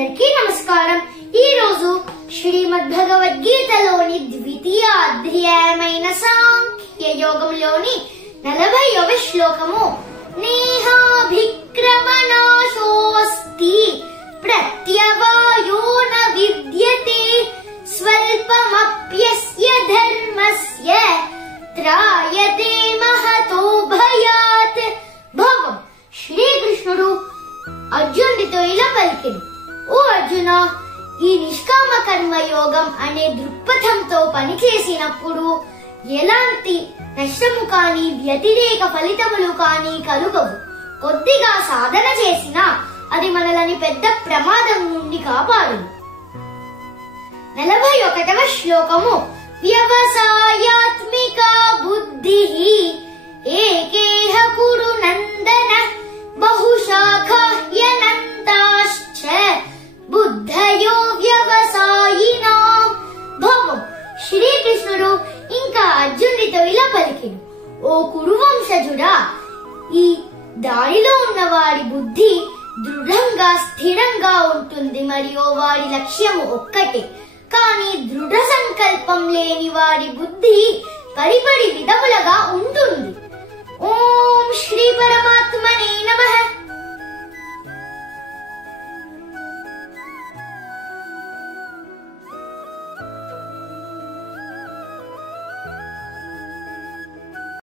అందరికీ నమస్కారం. ఈ రోజు శ్రీమద్ భగవద్గీతలోని ద్వితీయ అధ్యాయమైన సాంఖ్య యోగంలోని 40వ శ్లోకము నేహాభిక్రమనాశోస్తి ప్రత్యవాయో న విద్యతే స్వల్పమప్యస్య ధర్మస్య త్రాయతే మహతో భయాత్. భావం: శ్రీకృష్ణుడు అర్జునుడితో ఇలా పలికింది: ఓ అర్జున, ఈ నిష్కామ కర్మ యోగం అనే దృక్పథంతో పనిచేసినప్పుడు ఎలాంటి నష్టము కాని వ్యతిరేక ఫలితములు కాని కలుగవు. కొద్దిగా సాధన చేసినా అది మనల్ని పెద్ద ప్రమాదం నుండి కాపాడు. 41వ శ్లోకము వ్యవసాయాత్మిక బుద్ధి ఏకేహ కురు నందన బహుశాఖాహ్యనంతాశ్చ బుద్ధయో వ్యవసాయినాం. భావం: శ్రీకృష్ణుడు ఇంకా అర్జునుడితో ఇలా పలికిను: ఓ కురువంశజుడా, ఈ దారిలో ఉన్న వాడి బుద్ధి దృఢంగా స్థిరంగా ఉంటుంది మరియు వాడి లక్ష్యము ఒక్కటే. కానీ దృఢ సంకల్పం లేని వాడి బుద్ధి పరిపడి విధములుగా ఉంటుంది. ఓం శ్రీ పరమాత్మనే నమః.